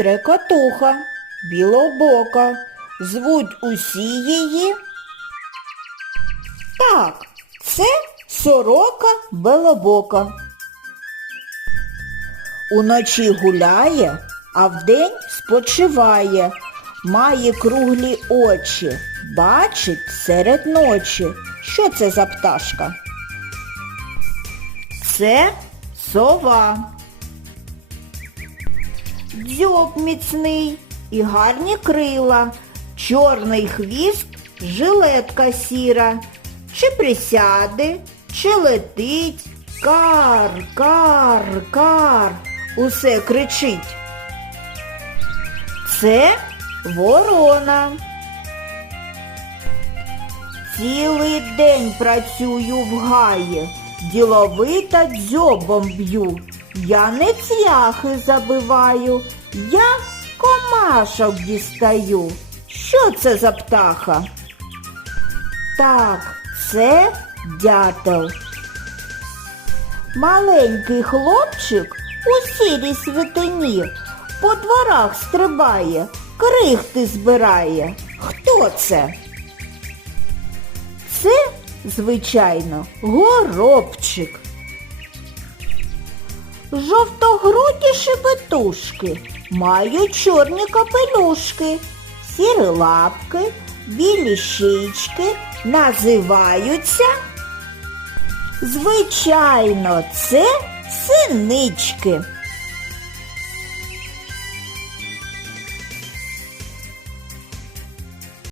Стрекотуха, білобока. Звуть усі її. Так, це сорока белобока. Уночі гуляє, а вдень спочиває, має круглі очі, бачить серед ночі. Що це за пташка? Це сова. Дзьоб міцний і гарні крила, чорний хвіст, жилетка сіра. Чи присяде, чи летить, кар, кар, кар, усе кричить. Це ворона. Цілий день працюю в гаї, діловита дзьобом б'ю. Я не цвяхи забиваю, я комашок дістаю. Що це за птаха? Так, це дятел. Маленький хлопчик у сірій світині по дворах стрибає, крихти збирає. Хто це? Це, звичайно, горобчик. Жовтогруді шепетушки мають чорні капелюшки, сірі лапки, білі щічки називаються. Звичайно, це синички.